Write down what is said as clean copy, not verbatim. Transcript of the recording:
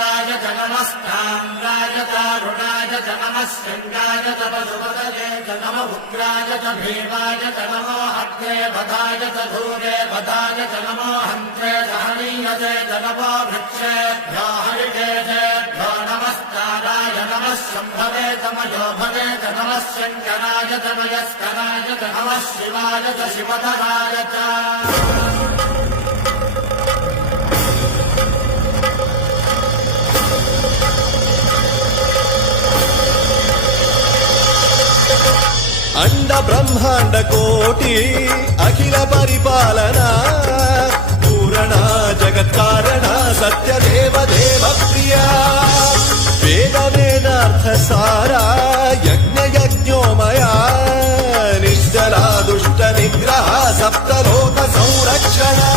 वरदाय च नमस्ताम्राय चारुणाय च नमः शृङ्गाय च पशुपतये च नम उग्राय च भीमाय च नमो अग्ने वधाय च धूरे वधाय च नमो हन्त्रे च हनीयते च नमो वृक्षेभ्यो हरिकेशेभ्यो नमस्काराय नमः शम्भवे च मयोभवे च नमः शङ्कराय च मयस्कराय च नमः शिवाय च शिवधराय च अंड ब्रह्मांड कोटि अखिल परिपालना पूरणा जगत्कारण सत्य देव देव प्रिया वेद वेदार्थ सारा यज्ञ यज्ञोमया निश्चला दुष्ट निग्रह सप्तलोक संरक्षणा